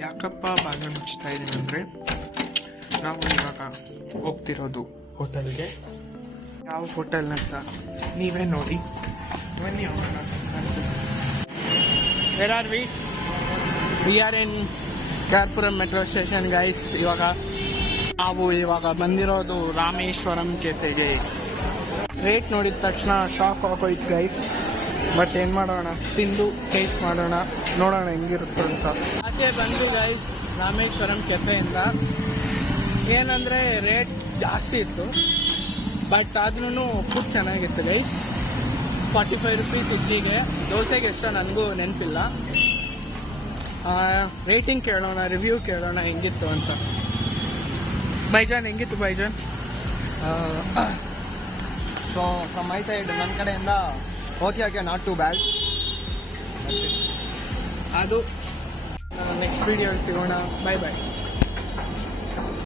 ಯಾಕಪ್ಪ ಬಾಗಿಲು ಮುಚ್ತಾ ಇದ್ದೀನಿ ಅಂದರೆ ನಾವು ಇವಾಗ ಹೋಗ್ತಿರೋದು ಹೋಟೆಲ್ಗೆ. ಯಾವ ಹೋಟೆಲ್ ಅಂತ ನೀವೇ ನೋಡಿ. ಬನ್ನಿ ಹೋಗೋಣ. Where are we are in Karpuram metro station guys. ನಾವು ಇವಾಗ ಬಂದಿರೋದು ರಾಮೇಶ್ವರಂ ಕೆಫೆಗೆ. ರೇಟ್ ನೋಡಿದ ತಕ್ಷಣ ಶಾಕ್ ಆಗೋಯ್ತು ಗೈಸ್. ಬಟ್ ಏನು ಮಾಡೋಣ, ತಿಂದು ಟೇಸ್ಟ್ ಮಾಡೋಣ, ನೋಡೋಣ ಹೆಂಗಿರುತ್ತೆ ಅಂತ. ಆಚೆ ಬಂದ್ವಿ ಗೈಸ್ ರಾಮೇಶ್ವರಂ ಕೆಫೆಯಿಂದ. ಏನಂದರೆ ರೇಟ್ ಜಾಸ್ತಿ ಇತ್ತು, ಬಟ್ ಆದ್ರೂ ಫುಡ್ ಚೆನ್ನಾಗಿತ್ತು ಗೈಸ್. 45 ರೂಪೀಸ್ ಇಡ್ಲಿಗೆ. ದೋಸೆಗೆ ಎಷ್ಟೋ ನನಗೂ ನೆನಪಿಲ್ಲ. ರೇಟಿಂಗ್ ಕೇಳೋಣ, ರಿವ್ಯೂ ಕೇಳೋಣ ಹೆಂಗಿತ್ತು ಅಂತ. ಬೈಜಾನ್ ಹೆಂಗಿತ್ತು Bhaijaan? So from my side ನನ್ನ ಕಡೆಯಿಂದ ಓಕೆ ನಾಟ್ ಟು ಬ್ಯಾಡ್. ಅದು ನೆಕ್ಸ್ಟ್ ವಿಡಿಯೋ ಸಿಗೋಣ. ಬೈ ಬಾಯ್.